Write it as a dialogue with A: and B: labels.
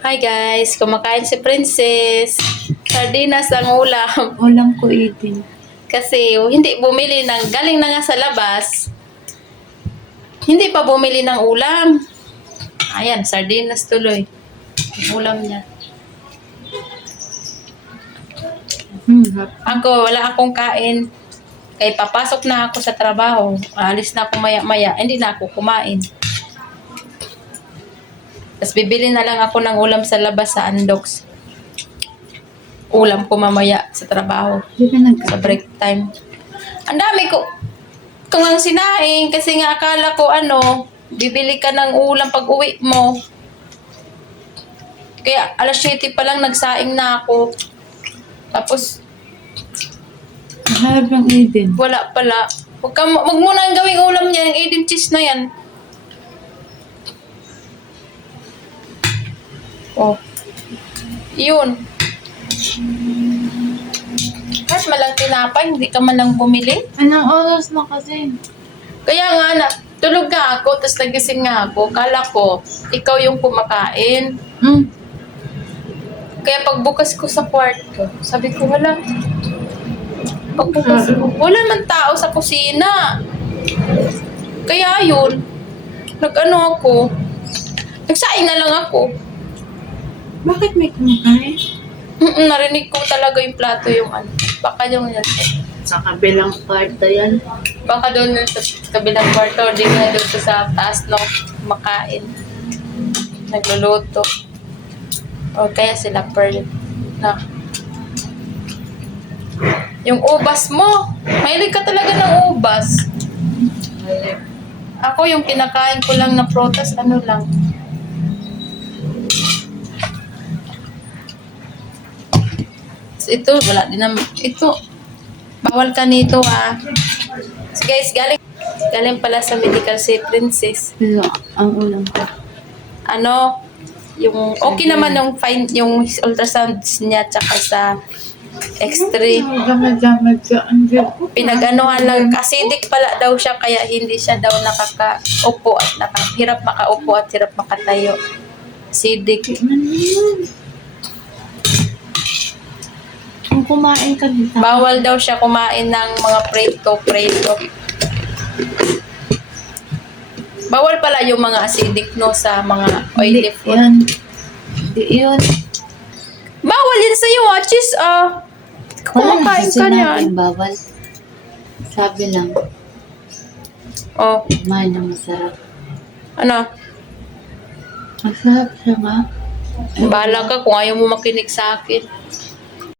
A: Hi guys, kumakain si Princess. Sardinas ang ulam.
B: Walang ko eating.
A: Kasi hindi bumili ng, galing na nga sa labas. Hindi pa bumili ng ulam. Ayan, sardinas tuloy. Ang ulam niya.
B: Hmm,
A: Ako, wala akong kain. Kaya papasok na ako sa trabaho. Alis na ako maya-maya. Hindi na ako kumain. Tapos bibili na lang ako ng ulam sa labas sa Andox. Ulam ko mamaya sa trabaho. Sa break time. Ang dami ko. Kung ang sinaing, kasi nga akala ko ano, bibili ka ng ulam pag uwi mo. Kaya alas 7 pa lang nagsaing na ako. Tapos
B: Hanap ng Eden.
A: Wala pala. Huwag ka, wag mo na ang gawing ulam niya. Yung Eden cheese na yan. Oh. Yun. Kahit malang tinapay, hindi ka man lang bumili.
B: Anong oras na kasi?
A: Kaya nga na, tulog nga ako, tapos nagising nga ako. Kala ko, ikaw yung kumakain.
B: Hmm.
A: Kaya pagbukas ko sa kwarto, sabi ko, wala. Pagbukas ko, wala man tao sa kusina. Kaya yun, nag-ano ako, nagsaing na lang ako.
B: Bakit may kumakain?
A: Mm-mm, narinig ko talaga yung plato yung ano. Baka yung yan.
B: Sa kabilang kwarto yan.
A: Baka doon yun sa kabilang kwarto, di nga doon sa taas no, makain. Nagluluto. O kaya sila Pearl. Na. Yung ubas mo. Mahilig ka talaga ng ubas. Ako yung kinakain ko lang na protas, ano lang. Ito, wala din naman. Ito, bawal ka nito ah. So guys, galing, galing pala sa medical si Princess.
B: Pero ang ulam ko.
A: Ano, yung, okay naman yung fine, yung ultrasound niya tsaka sa x-ray. Pinag-anuhan lang, acidic pala daw siya kaya hindi siya daw nakakaupo at naka, hirap makaupo at hirap makatayo. Acidic.
B: Ano yun? Kung kumain ka dito.
A: Bawal daw siya kumain ng mga preto-preto. Bawal pala yung mga acidic no sa mga oily
B: Hindi
A: food.
B: Yan. Hindi yun.
A: Bawal yan sa'yo ah, cheese ah. Kumakain ka niyan.
B: bawal. Sabi lang,
A: Oh,
B: kumain na masarap.
A: ano?
B: Masarap siya nga.
A: Bahala ka kung ayaw mo makinig sa akin.